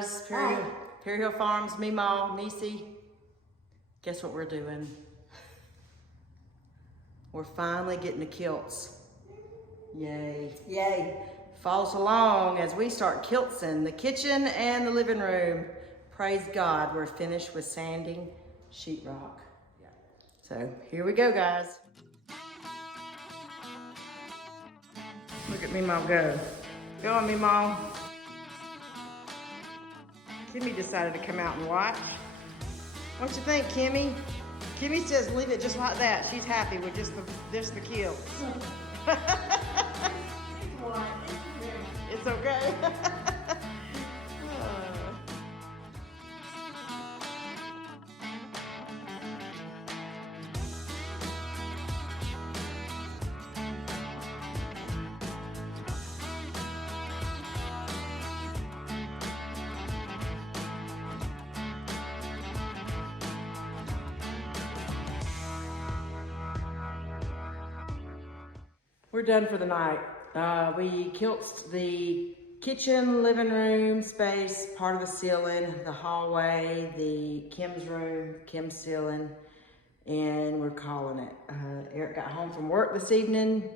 guys. Perry Hill Farms, MEEMAW, Nisi. Guess what we're doing? We're finally getting the kilts. Yay. Yay. Follow us along as we start kiltsing the kitchen and the living room. Praise God, we're finished with sanding sheetrock. Yeah. So here we go, guys. Look at MEEMAW go. Go on, MEEMAW. Kimmy decided to come out and watch. What you think, Kimmy? Kimmy says leave it just like that. She's happy with just the kilts. It's okay. We're done for the night. We kilted the kitchen, living room space, part of the ceiling, the hallway, the Kim's room, Kim's ceiling, and we're calling it. Eric got home from work this evening.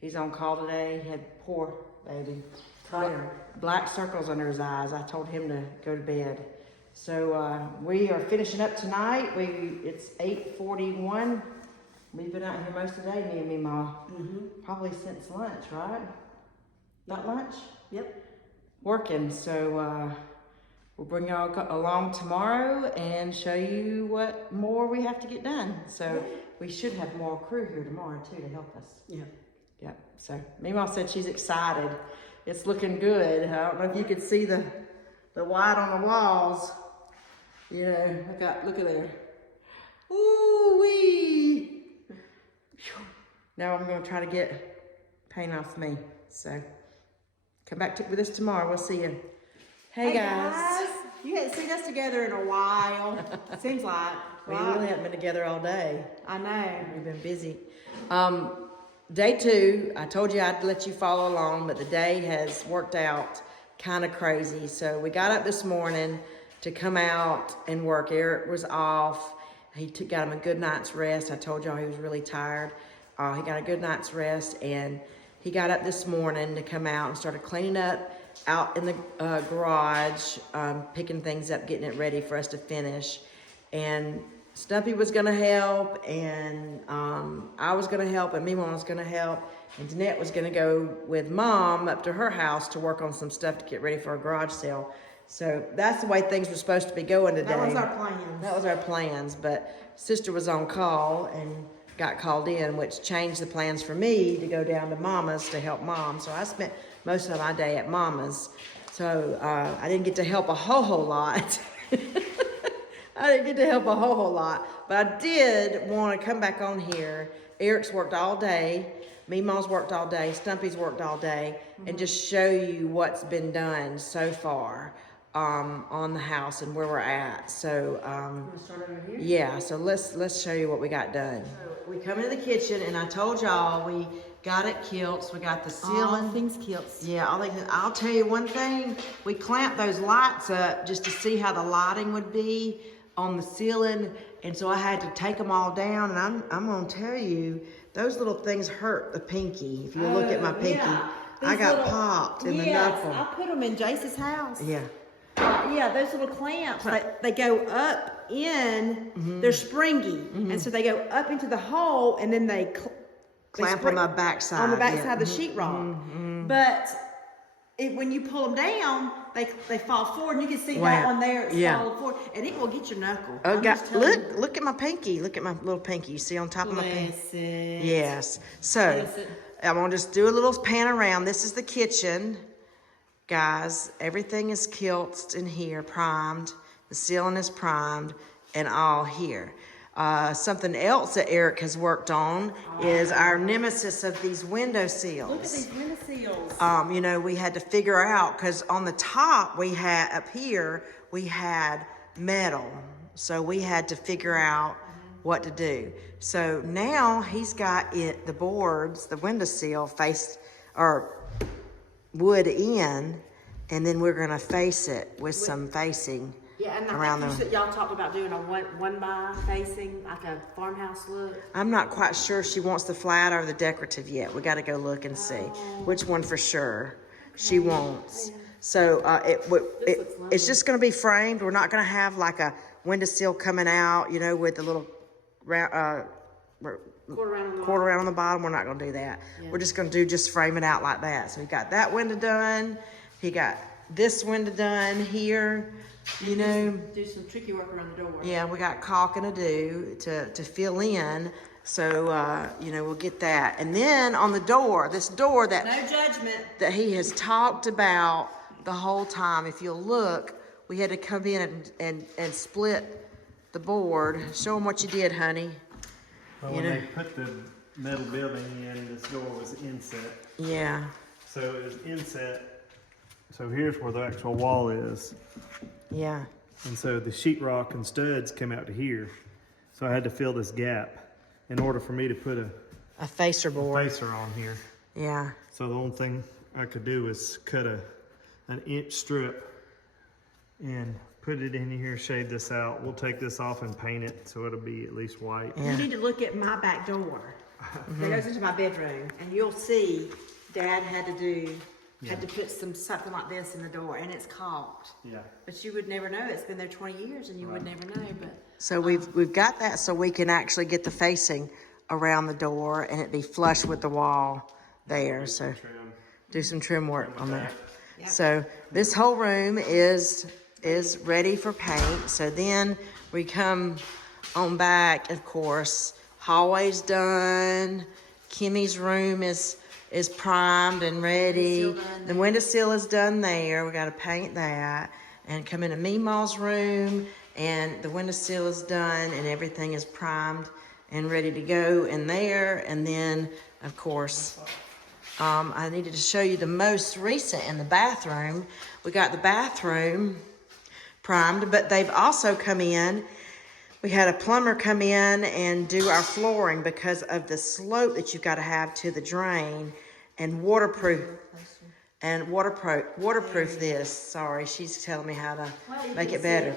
He's on call today. He had poor baby. Black circles under his eyes. I told him to go to bed. So we are finishing up tonight. It's 8:41. We've been out here most of the day, me and MEEMAW. Probably since lunch, right? Not lunch? Yep. Working, so we'll bring y'all along tomorrow and show you what more we have to get done. So we should have more crew here tomorrow too to help us. Yeah. Yep, so MEEMAW said she's excited. It's looking good. I don't know if you could see the white on the walls. You know, look at there. Ooh-wee! Now I'm going to try to get paint off me. So come back with us tomorrow. We'll see you. Hey guys. You haven't seen us together in a while. Seems like. We really haven't been together all day. I know. We've been busy. Day 2, I told you I'd let you follow along, but the day has worked out kind of crazy. So we got up this morning to come out and work. Eric was off. He got him a good night's rest. I told y'all he was really tired. He got a good night's rest, and he got up this morning to come out and started cleaning up out in the garage, picking things up, getting it ready for us to finish. And Stumpy was gonna help, and I was gonna help, and MEEMAW was gonna help, and Danette was gonna go with Mom up to her house to work on some stuff to get ready for a garage sale. So that's the way things were supposed to be going today. That was our plans. That was our plans, but Sister was on call and got called in, which changed the plans for me to go down to Mama's to help Mom. So I spent most of my day at Mama's. So I didn't get to help a whole lot. I didn't get to help a whole lot, but I did want to come back on here. Eric's worked all day. MEEMAW's worked all day. Stumpy's worked all day, and just show you what's been done so far on the house and where we're at. So Start over here? yeah, so let's show you what we got done. So we come into the kitchen, and I told y'all we got it kilts. We got the ceiling. All things kilts. Yeah, I'll tell you one thing. We clamped those lights up just to see how the lighting would be on the ceiling, and so I had to take them all down, and I'm gonna tell you, those little things hurt the pinky. If you look at my pinky, Yeah. I got popped in the knuckle. I put them in Jace's house. Yeah. Yeah, those little clamps, they go up in, they're springy, and so they go up into the hole, and then they Clamp on the backside. on the backside of the sheetrock. But when you pull them down, they fall forward, and you can see that one there, it's falling forward, and it will get your knuckle. Oh, look at my pinky. Look at my little pinky. You see on top of my pinky? Yes. So I'm gonna just do a little pan around. This is the kitchen. Guys, everything is kilted in here, primed. The ceiling is primed, and all here. Something else that Eric has worked on is our nemesis of these window seals. Look at these window seals. You know, we had to figure out, because on the top up here, we had metal. So we had to figure out what to do. So now he's got the boards, the window sill wood in, and then we're gonna face it with some facing. Yeah, and around I think the. y'all talked about doing a one by facing, like a farmhouse look. I'm not quite sure she wants the flat or the decorative yet. We got to go look and see which one for sure she wants. So it's just going to be framed. We're not going to have like a windowsill coming out, you know, with the little round, quarter round on the bottom. We're not going to do that. Yeah. We're just going to just frame it out like that. So we got that window done. He got this window done here. You know, do some tricky work around the door. Yeah, we got caulking to do to fill in. So you know, we'll get that. And then on the door, this door that no judgment that he has talked about the whole time. If you'll look, we had to come in and split the board. Show them what you did, honey. Well, when they put the metal building in, this door was inset. Yeah. So it was inset. So here's where the actual wall is. Yeah. And so the sheetrock and studs come out to here. So I had to fill this gap in order for me to put a facer board. Facer on here. Yeah. So the only thing I could do is cut an inch strip and put it in here, shade this out. We'll take this off and paint it so it'll be at least white. Yeah. You need to look at my back door. That goes into my bedroom, and you'll see Dad had to put something like this in the door, and it's caulked. Yeah. But you would never know. It's been there 20 years, and you would never know. But so we've got that, so we can actually get the facing around the door, and it be flush with the wall there. So do some trim work on that. Yep. So this whole room is ready for paint. So then we come on back, of course. Hallway's done. Kimmy's room is primed and ready. The windowsill is done there. We got to paint that. And come into MEEMAW's room, and the windowsill is done, and everything is primed and ready to go in there. And then, of course, I needed to show you the most recent in the bathroom. We got the bathroom primed, but they've also come in. We had a plumber come in and do our flooring because of the slope that you've got to have to the drain, and waterproof this. Sorry, she's telling me how to make it better.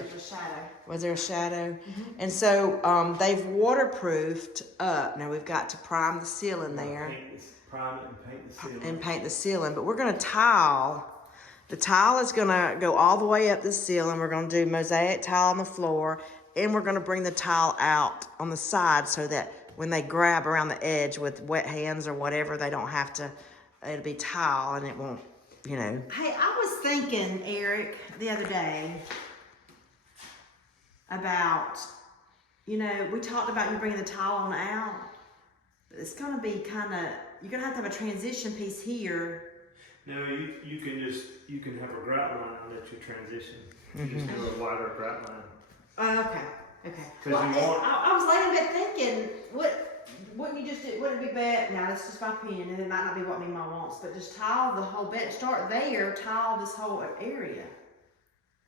Was there a shadow? Mm-hmm. And so they've waterproofed up. Now we've got to prime the ceiling there. Prime it and paint the ceiling. And paint the ceiling, but we're going to tile. The tile is going to go all the way up the ceiling. We're going to do mosaic tile on the floor. And we're going to bring the tile out on the side so that when they grab around the edge with wet hands or whatever, they don't have to, it'll be tile and it won't, you know. Hey, I was thinking, Eric, the other day about, you know, we talked about you bringing the tile on out. It's going to be kind of, you're going to have a transition piece here. No, you can have a grout line on that you transition. You just do a wider grout line. Okay. Well, I was laying in bed thinking, wouldn't you just do, wouldn't it be bad? Now, that's just my opinion, and it might not be what MEEMAW wants, but just tile the whole bed, start there, tile this whole area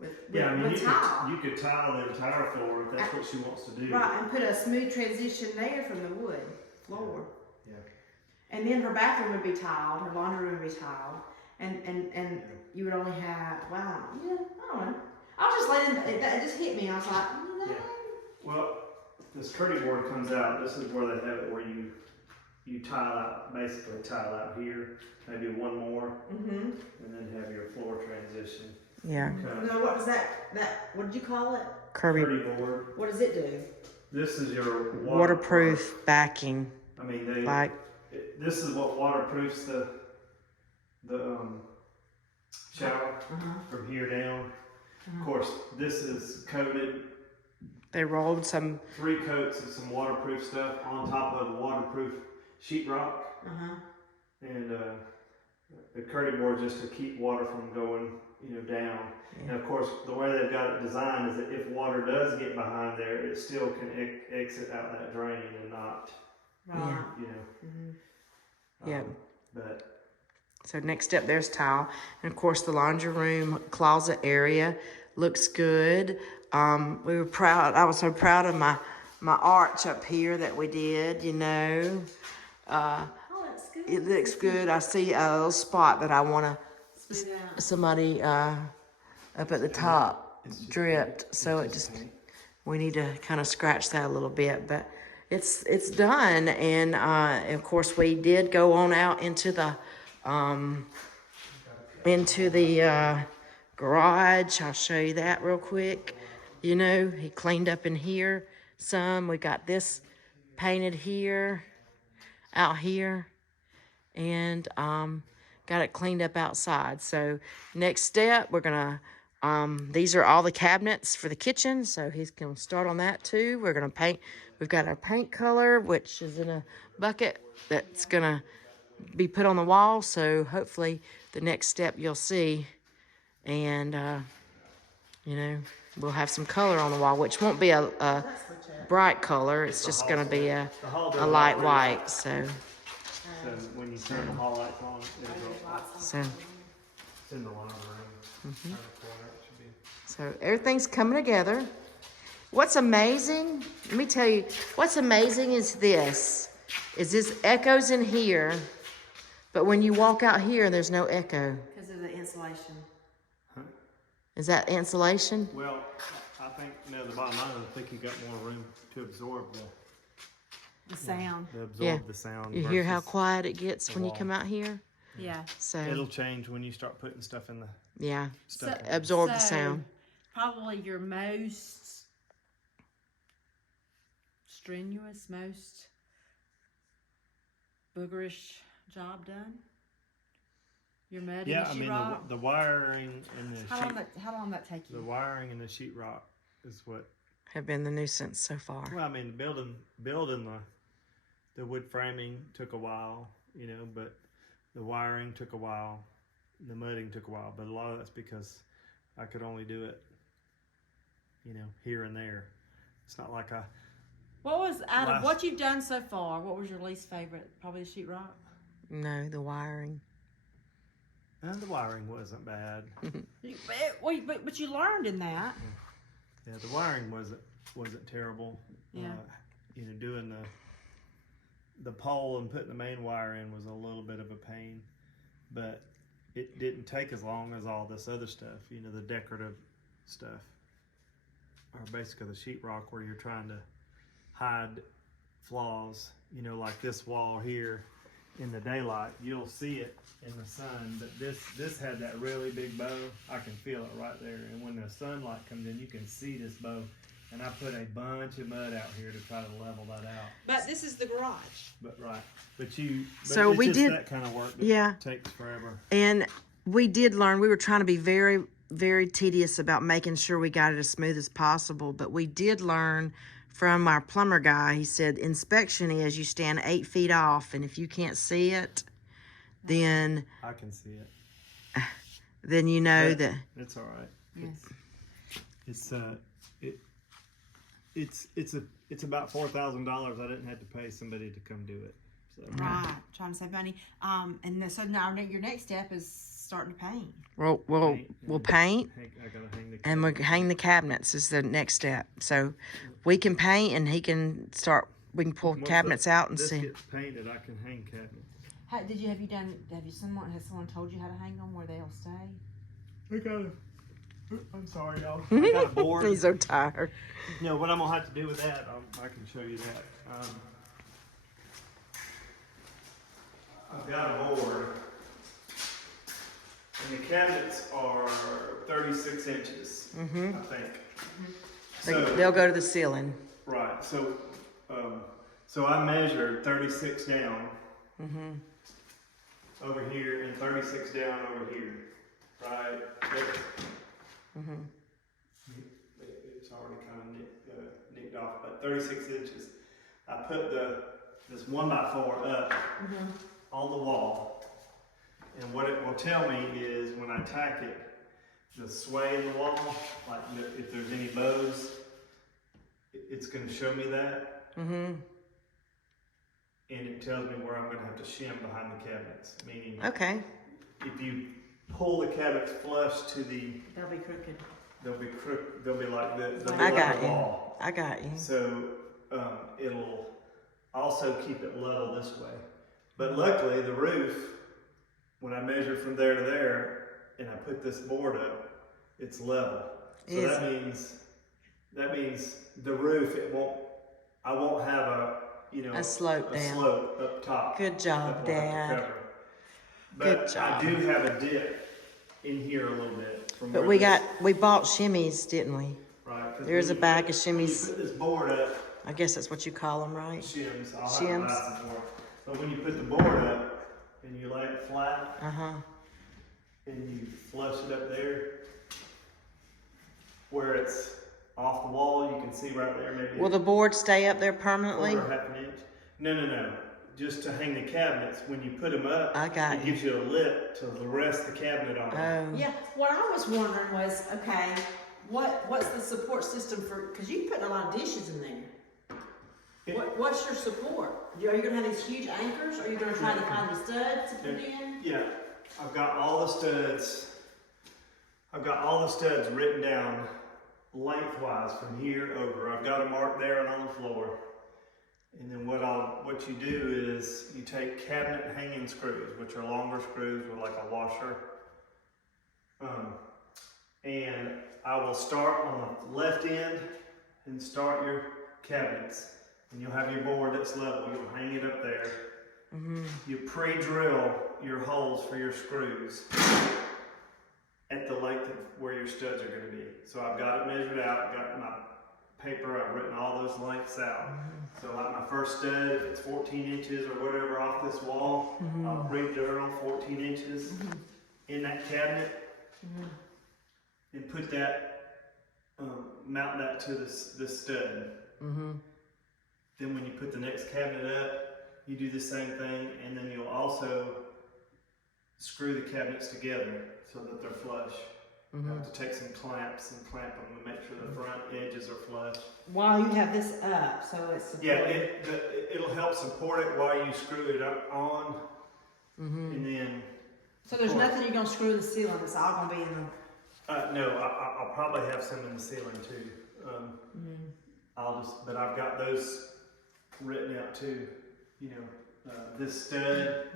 with tile. You could tile the entire floor if that's what she wants to do. Right, and put a smooth transition there from the wood floor. Yeah. And then her bathroom would be tiled, her laundry room would be tiled, and you would only have, I don't know. I was just letting it just hit me. I was like, no. Yeah. Well, this curdy board comes out. This is where they have it, where you tile out, basically tile out here, maybe one more, and then have your floor transition. Yeah. No, what was that? What did you call it? Curdy board. What does it do? This is your waterproof backing. I mean, this is what waterproofs the shower from here down. Of course, this is coated. They rolled 3 coats of some waterproof stuff on top of waterproof sheetrock. And the curdy board just to keep water from going, down. Yeah. And of course, the way they've got it designed is that if water does get behind there, it still can exit out that drain and not, But so next step, there's tile. And of course, the laundry room closet area looks good. We were proud. I was so proud of my arch up here that we did, Oh, that's good. It looks good. I see a little spot that I want to See that? somebody up at the top It's just dripped, paint. so It's it just paint. we need to kind of scratch that a little bit, but it's done. And of course we did go on out into the garage. I'll show you that real quick. You know, he cleaned up in here some. We got this painted here, out here, and got it cleaned up outside. So next step, we're gonna these are all the cabinets for the kitchen, so he's gonna start on that too. We're gonna paint. We've got our paint color, which is in a bucket that's gonna be put on the wall. So hopefully the next step you'll see, and you know, we'll have some color on the wall, which won't be a bright color. It's just gonna be a light white. So So when you turn the hall lights on, it'll go off. so It's in the laundry room. Around the corner, it should be. so everything's coming together. What's amazing, let me tell you, what's amazing is this echoes in here, but when you walk out here, there's no echo. Because of the insulation. Is that insulation? Well, I think, no, the bottom line is I think you got more room to absorb The sound. the sound. You hear how versus quiet it gets the when you wall. come out here? Yeah. So, It'll change when you start putting stuff in the yeah, stuff. So- in. absorb the sound. Probably your most strenuous, most boogerish job done? Your mud Yeah, I and mean sheetrock? the wiring and the How long that take the you? wiring and the sheetrock is what. Have been the nuisance so far. Well, I mean, building the wood framing took a while, you know, but the wiring took a while, the mudding took a while, but a lot of that's because I could only do it, you know, here and there. It's not like I. What was out of Last- what you've done so far? What was your least favorite? Probably the sheetrock. No, the wiring. And the wiring wasn't bad. But you learned in that. Yeah, the wiring wasn't terrible. Yeah. You know, doing the pole and putting the main wire in was a little bit of a pain, but it didn't take as long as all this other stuff. You know, the decorative stuff, or basically the sheetrock where you're trying to hide flaws. You know, like this wall here. In the daylight, you'll see it in the sun, but this had that really big bow. I can feel it right there, and when the sunlight comes in, you can see this bow. And I put a bunch of mud out here to try to level that out. But this is the garage. But it's So we just did- that kind of work that yeah. takes forever. And we did learn, we were trying to be very, very tedious about making sure we got it as smooth as possible, but we did learn from our plumber guy. He said inspection is you stand 8 feet off, and if you can't see it, then I can see it. you know But that. it's all right. Yes. It's about $4,000. I didn't have to pay somebody to come do it. So Right. Trying to save money. So now your next step is starting to paint. We'll paint, I gotta hang the. and we'll hang the cabinets is the next step. So we can paint, and he can start. We can pull Once cabinets out and this see. gets painted, I can hang cabinets. Has someone told you how to hang them where they'll stay? I got a. I'm sorry, y'all. I got a board. He's so tired. You know what I'm gonna have to do with that? I can show you that. I've got a board, and the cabinets are 36 inches, I think. So They'll go to the ceiling. right, so I measured 36 down over here and 36 down over here, right? It's already kind of nicked off, but 36 inches. I put this 1x4 up on the wall, and what it will tell me is when I tack it, the sway in the wall, like if there's any bows, it's going to show me that. And it tells me where I'm going to have to shim behind the cabinets, meaning Okay. if you pull the cabinets flush to the, They'll be crooked. they'll be like the I got like you. a wall. I got you. So it'll also keep it level this way. But luckily the roof, when I measure from there to there, and I put this board up, it's level. So Is- that means the roof, I won't have A slope down. slope up top. Good job, that we'll have to Dad. cover. Good But job. I do have a dip in here a little bit. From But where we bought shimmies, didn't we? right, 'cause There's when a you bag put- of when you shimmies. put this board up, I guess that's what you call them, right? shims, I'll Shims. have to buy some more. But when you put the board up and you lay it flat Uh-huh. and you flush it up there, where it's off the wall, you can see right there maybe. Will the board stay up there a permanently? quarter or half an inch. No. Just to hang the cabinets. When you put them up, I got it you. gives you a lip to rest the cabinet on. Oh. Yeah, what I was wondering was, okay, what's the support system for, because you're putting a lot of dishes in there. What's your support? Are you gonna have these huge anchors, or are you gonna try to find the studs to put in? Yeah, I've got all the studs. I've got all the studs written down lengthwise from here over. I've got them marked there and on the floor. And then what you do is you take cabinet hanging screws, which are longer screws with like a washer. And I will start on the left end and start your cabinets. And you'll have your board that's level. You'll hang it up there. Mm-hmm. You pre-drill your holes for your screws at the length of where your studs are going to be. So I've got it measured out, got my paper, I've written all those lengths out. So like my first stud, if it's 14 inches or whatever off this wall, I'll pre-drill 14 inches in that cabinet and put that, mount that to this stud. Mm-hmm. Then when you put the next cabinet up, you do the same thing, and then you'll also screw the cabinets together so that they're flush. You have to take some clamps and clamp them and make sure the front edges are flush. While you have this up, so it's Yeah, supported. it'll help support it while you screw it up on, and then. So there's nothing you're gonna screw in the ceiling, it's all gonna be in the. No, I'll probably have some in the ceiling too. But I've got those written out too. You know, this stud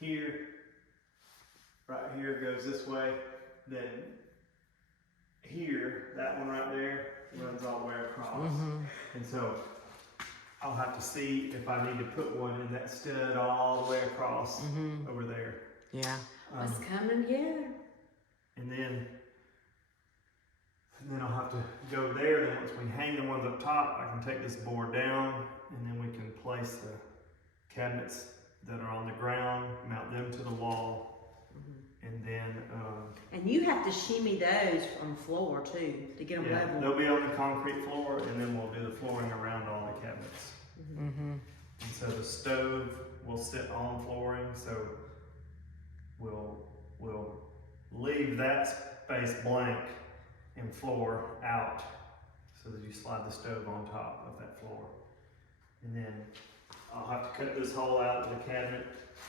here, right here goes this way. Then here, that one right there runs all the way across. And so I'll have to see if I need to put one in that stud all the way across over there. Yeah. It's coming together. And then I'll have to go there. Then once we hang the ones up top, I can take this board down, and then we can place the cabinets that are on the ground, mount them to the wall, and then And you have to shimmy those on the floor too, to get them level. they'll be on the concrete floor, and then we'll do the flooring around all the cabinets. And so the stove will sit on flooring, so we'll leave that space blank and floor out so that you slide the stove on top of that floor. And then I'll have to cut this hole out of the cabinet,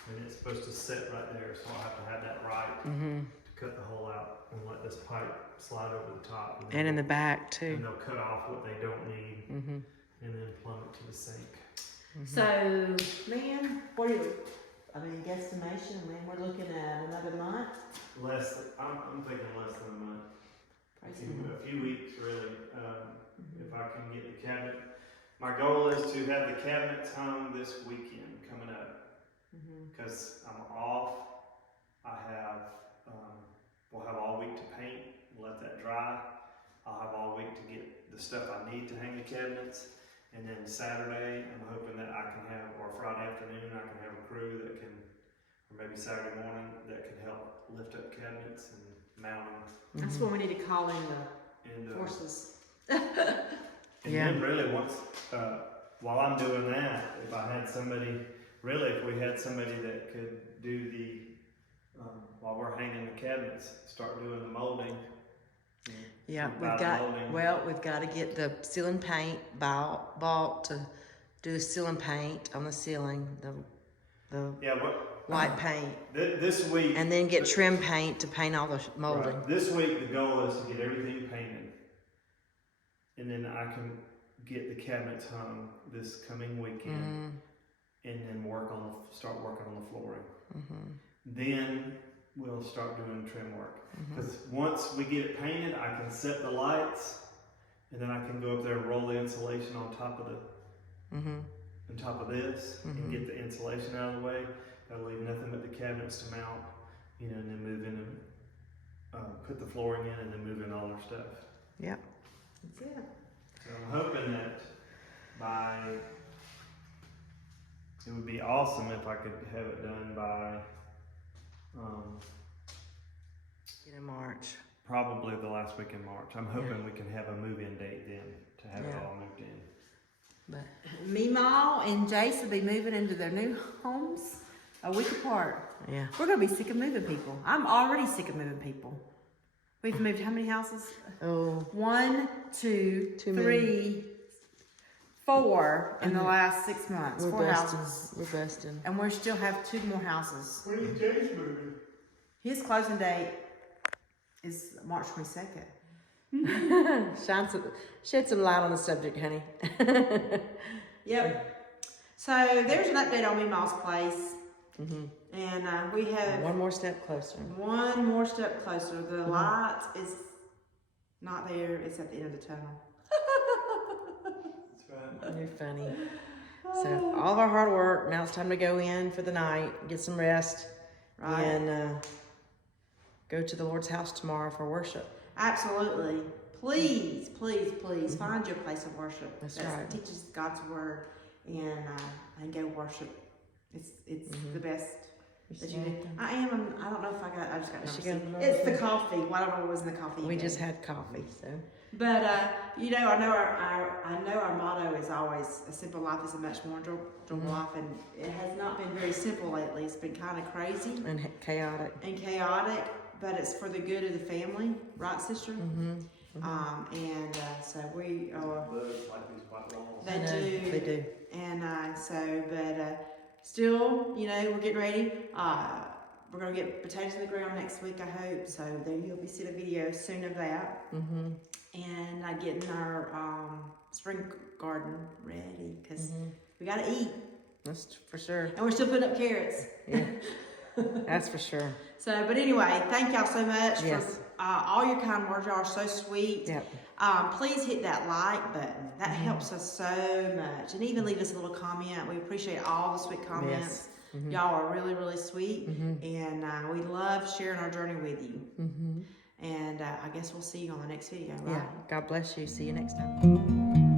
and it's supposed to sit right there, so I'll have to have that right to cut the hole out and let this pipe slide over the top. And in the back too. And they'll cut off what they don't need, and then plumb it to the sink. So, man, what are you, guesstimation, man, we're looking at another month? I'm thinking less than a month. A few weeks, really. If I can get the cabinet. My goal is to have the cabinets hung this weekend coming up. Because I'm off. We'll have all week to paint, let that dry. I'll have all week to get the stuff I need to hang the cabinets. And then Saturday, I'm hoping that I can have, or Friday afternoon, I can have a crew that can, or maybe Saturday morning, that can help lift up cabinets and mount them. That's when we need to call in And, the forces. and then really once, while I'm doing that, if I had somebody, really if we had somebody that could do the, while we're hanging the cabinets, start doing the molding. Yeah, Buy the molding. we've got to get the ceiling paint bought to do the ceiling paint on the ceiling, the white paint, this week. and then get trim paint to paint all the molding. Right. This week the goal is to get everything painted, and then I can get the cabinets hung this coming weekend, and then start working on the flooring. Then we'll start doing trim work. Because once we get it painted, I can set the lights, and then I can go up there and roll the insulation on top of the, on top of this, and get the insulation out of the way. Gotta leave nothing but the cabinets to mount, you know, and then move in and put the flooring in, and then move in all our stuff. Yep. That's it. So I'm hoping that it would be awesome if I could have it done by In March. probably the last week in March. I'm hoping we can have a move-in date then to have it all moved in. But MEEMAW and Jace will be moving into their new homes a week apart. yeah. We're gonna be sick of moving people. I'm already sick of moving people. We've moved how many houses? Oh. 1, 2, Too 3, 4 in the last 6 months. We're 4 busting. houses. We're busting. And we still have 2 more houses. When is Jay's moving? His closing date is March 22nd. Shed some light on the subject, honey. Yep. So there's an update on MEEMAW's place. And we have One more step closer. one more step closer. The light is not there. It's at the end of the tunnel. That's right. You're funny. So all of our hard work, now it's time to go in for the night, get some rest, Right. and go to the Lord's house tomorrow for worship. Absolutely. Please, please, please find your place of worship. That's that right. teaches God's word and go worship. It's the best that you do. I don't know if I just got Is she nervous. gonna- It's the coffee. Well, I don't know what was in the coffee. We yet. just had coffee, so. But you know, I know our motto is always a simple life is a much more enjoyable life, and it has not been very simple lately. It's been kind of crazy And chaotic. but it's for the good of the family, right, sister? So we are. Looks like these white walls. They I know, do. They do. And still, you know, we're getting ready. We're gonna get potatoes in the ground next week, I hope. So there you'll be seeing a video soon of that. And getting our spring garden ready because we gotta eat, That's for sure. and we're still putting up carrots. Yeah. That's for sure. So, but anyway, thank y'all so much Yes. for all your kind words. Y'all are so sweet. Yep. Please hit that like button. That helps us so much. And even leave us a little comment. We appreciate all the sweet comments. Y'all are really, really sweet. And we love sharing our journey with you. And I guess we'll see you on the next video, right? Yeah. God bless you. See you next time.